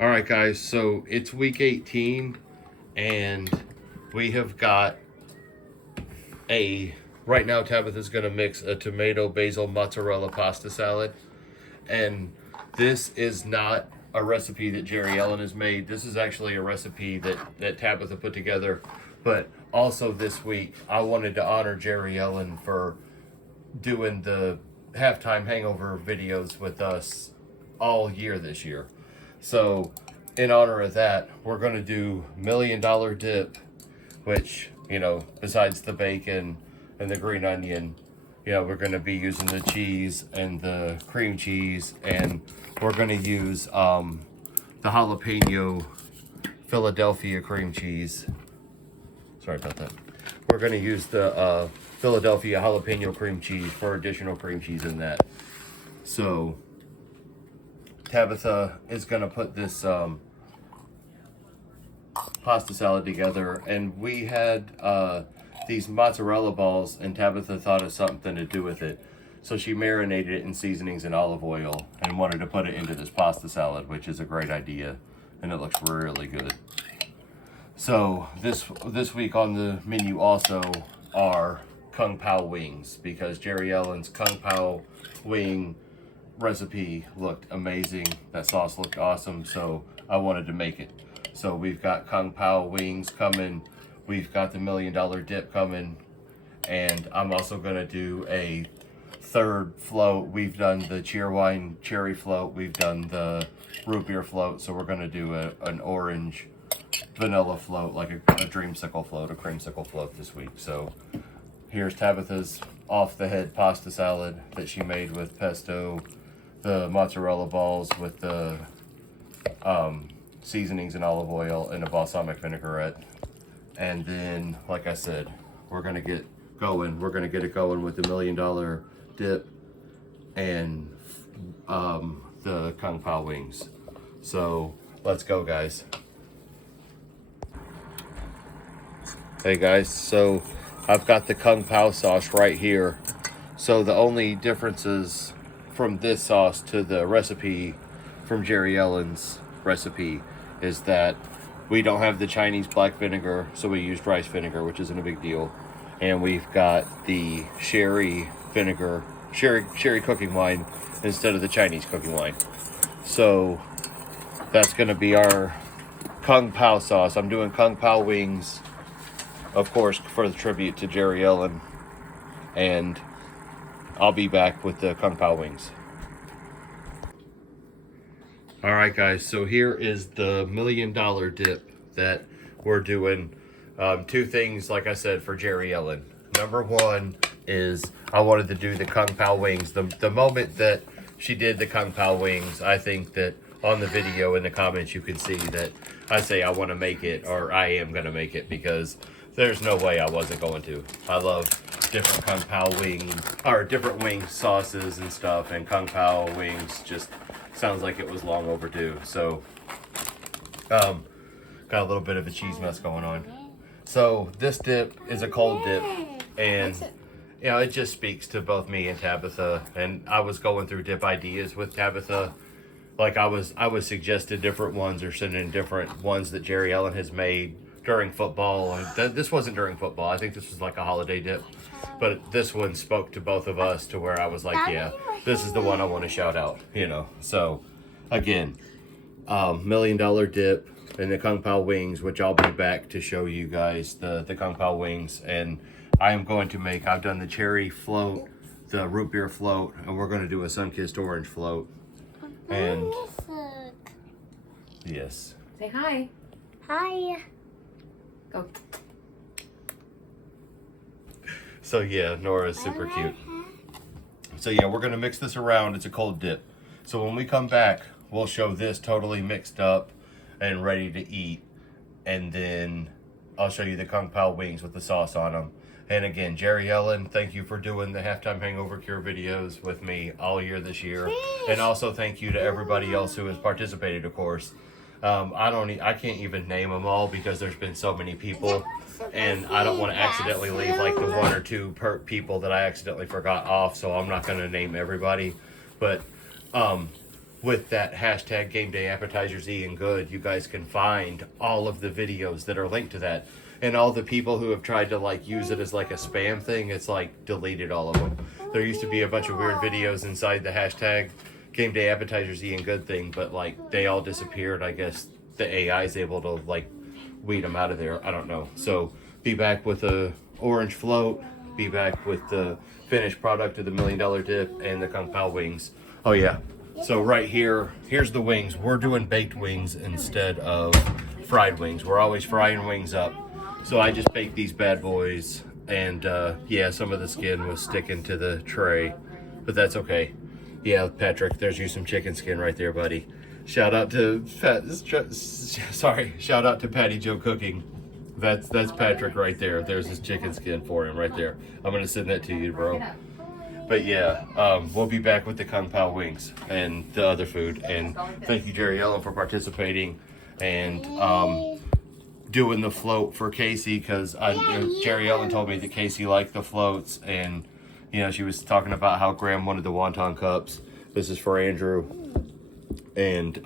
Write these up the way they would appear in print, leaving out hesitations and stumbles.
All right, guys, so it's week 18, and we have got right now Tabitha's going to mix a tomato, basil, mozzarella pasta salad. And this is not a recipe that Jerry Ellen has made. This is actually a recipe that Tabitha put together. But also this week, I wanted to honor Jerry Ellen for doing the halftime hangover videos with us all year this year. So in honor of that, we're going to do $1 million dip, which, besides the bacon and the green onion, we're going to be using the cheese and the cream cheese, and we're going to use the jalapeno Philadelphia cream cheese. Sorry about that. We're going to use the Philadelphia jalapeno cream cheese for additional cream cheese in that. So Tabitha is going to put this pasta salad together, and we had these mozzarella balls, and Tabitha thought of something to do with it. So she marinated it in seasonings and olive oil and wanted to put it into this pasta salad, which is a great idea, and it looks really good. So this week on the menu also are Kung Pao wings, because Jerry Ellen's Kung Pao wing recipe looked amazing. That sauce looked awesome, so I wanted to make it. So we've got Kung Pao wings coming. We've got the $1 million dip coming. And I'm also going to do a third float. We've done the Cheerwine cherry float. We've done the root beer float. So we're going to do an orange vanilla float, like a dreamsicle float, a creamsicle float this week. So here's Tabitha's off the head pasta salad that she made with pesto, the mozzarella balls with the seasonings and olive oil, and a balsamic vinaigrette. And then, like I said, we're gonna get going. We're gonna get it going with the $1 million dip and the Kung Pao wings. So let's go, guys. Hey guys, so I've got the Kung Pao sauce right here. So the only differences from this sauce to the recipe from Jerry Ellen's recipe is that we don't have the Chinese black vinegar, so we used rice vinegar, which isn't a big deal. And we've got the sherry vinegar, sherry cooking wine instead of the Chinese cooking wine. So that's going to be our Kung Pao sauce. I'm doing Kung Pao wings, of course, for the tribute to Jerry Ellen. And I'll be back with the Kung Pao wings. All right, guys, so here is the $1 million dip that we're doing. Two things, like I said, for Jerry Ellen. Number one is I wanted to do the Kung Pao wings. The moment that she did the Kung Pao wings, I think that on the video in the comments you can see that I say I want to make it, or I am going to make it, because there's no way I wasn't going to. I love different Kung Pao wing, or different wing sauces and stuff, and Kung Pao wings just sounds like it was long overdue. So got a little bit of a cheese mess going on. So this dip is a cold dip, and it just speaks to both me and Tabitha. And I was going through dip ideas with Tabitha. Like I was suggested different ones, or sending different ones that Jerry Ellen has made during football. This wasn't during football. I think this was like a holiday dip. But this one spoke to both of us, to where I was like, yeah, this is the one I want to shout out, So, again, $1 million dip and the Kung Pao wings, which I'll be back to show you guys the Kung Pao wings. And I am going to I've done the cherry float, the root beer float, and we're going to do a Sunkist orange float. And, yes. Say hi. Hi. Go. So yeah, Nora's super cute. So yeah, we're gonna mix this around. It's a cold dip. So when we come back, we'll show this totally mixed up and ready to eat. And then I'll show you the Kung Pao wings with the sauce on them. And again, Jerry Ellen, thank you for doing the halftime hangover cure videos with me all year this year. And also thank you to everybody else who has participated, of course. I can't even name them all because there's been so many people, and I don't want to accidentally leave like the one or two people that I accidentally forgot off, so I'm not going to name everybody. But with that hashtag gamedayappetizersiangood, you guys can find all of the videos that are linked to that. And all the people who have tried to like use it as like a spam thing, it's like deleted all of them. There used to be a bunch of weird videos inside the hashtag gamedayappetizersiangood thing, but like they all disappeared. I guess the AI is able to like weed them out of there. I don't know. So be back with a orange float, be back with the finished product of the $1 Million Dip and the Kung Pao wings. Oh yeah. So right here, here's the wings. We're doing baked wings instead of fried wings. We're always frying wings up. So I just baked these bad boys, and yeah, some of the skin was sticking to the tray, but that's okay. Yeah, Patrick, there's you some chicken skin right there, buddy. Shout out to shout out to Patty Joe Cooking. That's Patrick right there. There's his chicken skin for him right there. I'm gonna send that to you, bro. But yeah, we'll be back with the Kung Pao wings and the other food. And thank you, Jerry Ellen, for participating and doing the float for Casey, because Jerry Ellen told me that Casey liked the floats, and you know, she was talking about how Graham wanted the wonton cups. This is for Andrew. And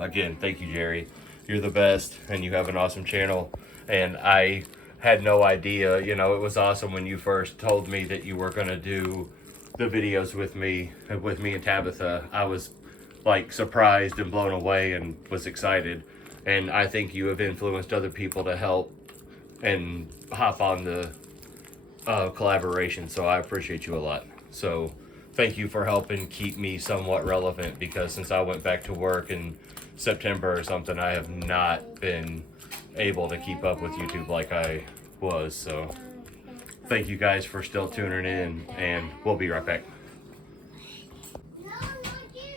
again, thank you, Jerry. You're the best, and you have an awesome channel. And I had no idea, you know, it was awesome when you first told me that you were gonna do the videos with me and Tabitha. I was like surprised and blown away and was excited. And I think you have influenced other people to help and hop on the collaboration. So I appreciate you a lot. So thank you for helping keep me somewhat relevant, because since I went back to work in September or something, I have not been able to keep up with YouTube like I was. So thank you guys for still tuning in, and we'll be right back.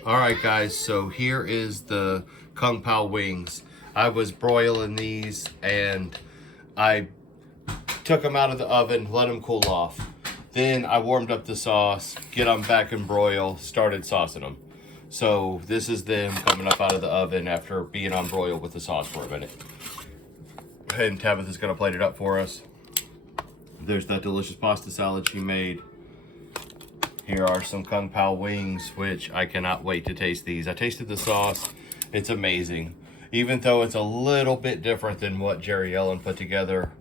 All right, guys, so here is the Kung Pao wings. I was broiling these, and I took them out of the oven, let them cool off. Then I warmed up the sauce, get them back and broil, started saucing them. So this is them coming up out of the oven after being on broil with the sauce for a minute. And Tabitha's gonna plate it up for us. There's that delicious pasta salad she made. Here are some Kung Pao wings, which I cannot wait to taste these. I tasted the sauce, it's amazing. Even though it's a little bit different than what Jerry Ellen put together.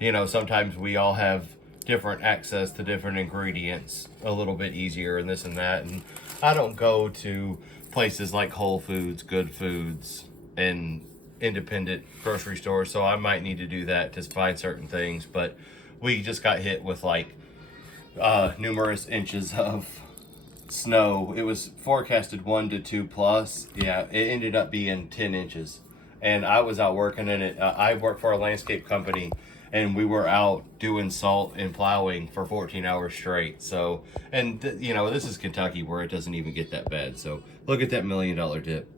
You know, sometimes we all have different access to different ingredients, a little bit easier and this and that. And I don't go to places like Whole Foods, Good Foods, and independent grocery stores, so I might need to do that to find certain things. But we just got hit with like numerous inches of snow. It was forecasted 1 to 2 plus. Yeah, it ended up being 10 inches. And I was out working in it. I work for a landscape company, and we were out doing salt and plowing for 14 hours straight. So, and you know, this is Kentucky where it doesn't even get that bad. So look at that $1 Million Dip.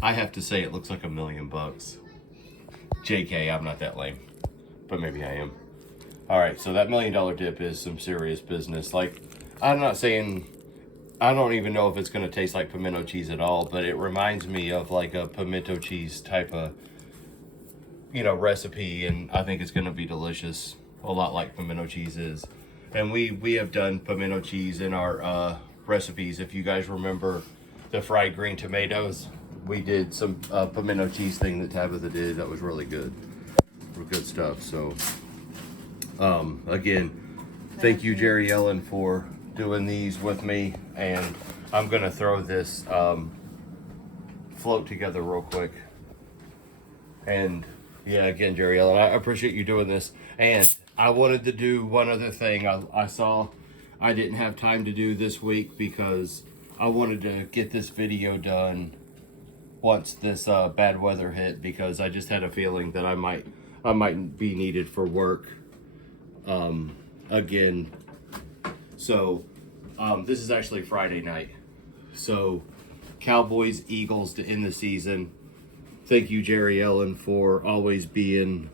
I have to say it looks like $1 million. JK, I'm not that lame, but maybe I am. All right, so that $1 Million Dip is some serious business. Like, I'm not saying, I don't even know if it's gonna taste like pimento cheese at all, but it reminds me of like a pimento cheese type of, you know, recipe, and I think it's gonna be delicious, a lot like pimento cheese is. And we have done pimento cheese in our recipes. If you guys remember the fried green tomatoes, we did some pimento cheese thing that Tabitha did that was really good. Good stuff. So again, thank you, Jerry Ellen, for doing these with me. And I'm gonna throw this float together real quick. And yeah, again, Jerry Ellen, I appreciate you doing this. And I wanted to do one other thing. I saw I didn't have time to do this week because I wanted to get this video done once this bad weather hit, because I just had a feeling that I might be needed for work again. So this is actually Friday night. So Cowboys, Eagles to end the season. Thank you, Jerry Ellen, for always being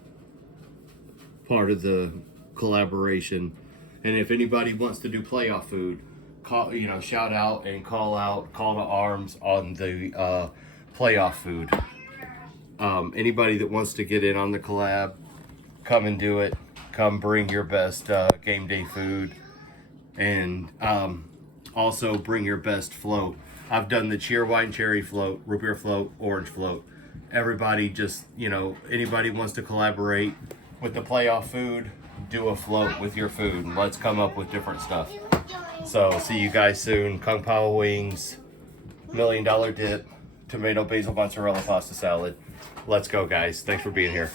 part of the collaboration. And if anybody wants to do playoff food, call, you know, shout out and call to arms on the playoff food. Anybody that wants to get in on the collab, come and do it. Come bring your best game day food, and also bring your best float. I've done the Cheerwine cherry float, root beer float, orange float. Everybody just, you know, anybody wants to collaborate with the playoff food, do a float with your food, and let's come up with different stuff. So see you guys soon. Kung Pao Wings, $1 Million dip, tomato basil mozzarella pasta salad. Let's go, guys. Thanks for being here.